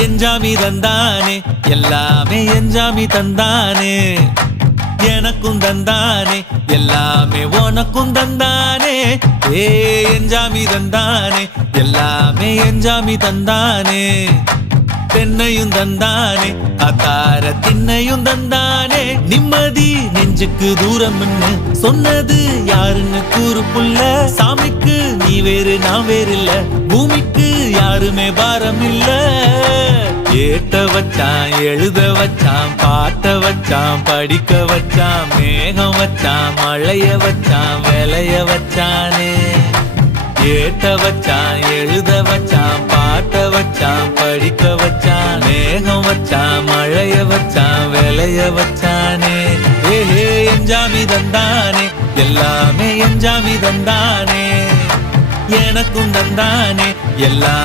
எஞ்சாமி தந்தானே எல்லாமே எஞ்சாமி தந்தானே எனக்கும் தந்தானே எல்லாமே உனக்கும் தந்தானே ஏ எஞ்சாமி தந்தானே எல்லாமே எஞ்சாமி தந்தானே தென்னையும் தந்தானே அத்தார திண்ணையும் தந்தானே நிம்மதி நெஞ்சுக்கு தூரம் சொன்னது யாருன்னு கூறு புள்ள சாமிக்கு நீ வேறு நான் வேறு இல்ல பூமிக்கு யாருமே பாரம் இல்ல ஏட்ட வச்சான் எழுத வச்சான் பாட்ட வச்சான் படிக்க வச்சான் மேகம் வச்சான் மழைய வச்சான் விளைய வச்சானே ஏட்ட வச்சான் எழுத வச்சான் பாட்ட வச்சான் படிக்க வச்சான் மேகம் வச்சான் மழைய வச்சான் விளைய வச்சானே ஏஹே எஞ்சாமி தந்தானே எல்லாமே எஞ்சாமி தந்தானே எனக்கும் தந்தானே எல்லாம்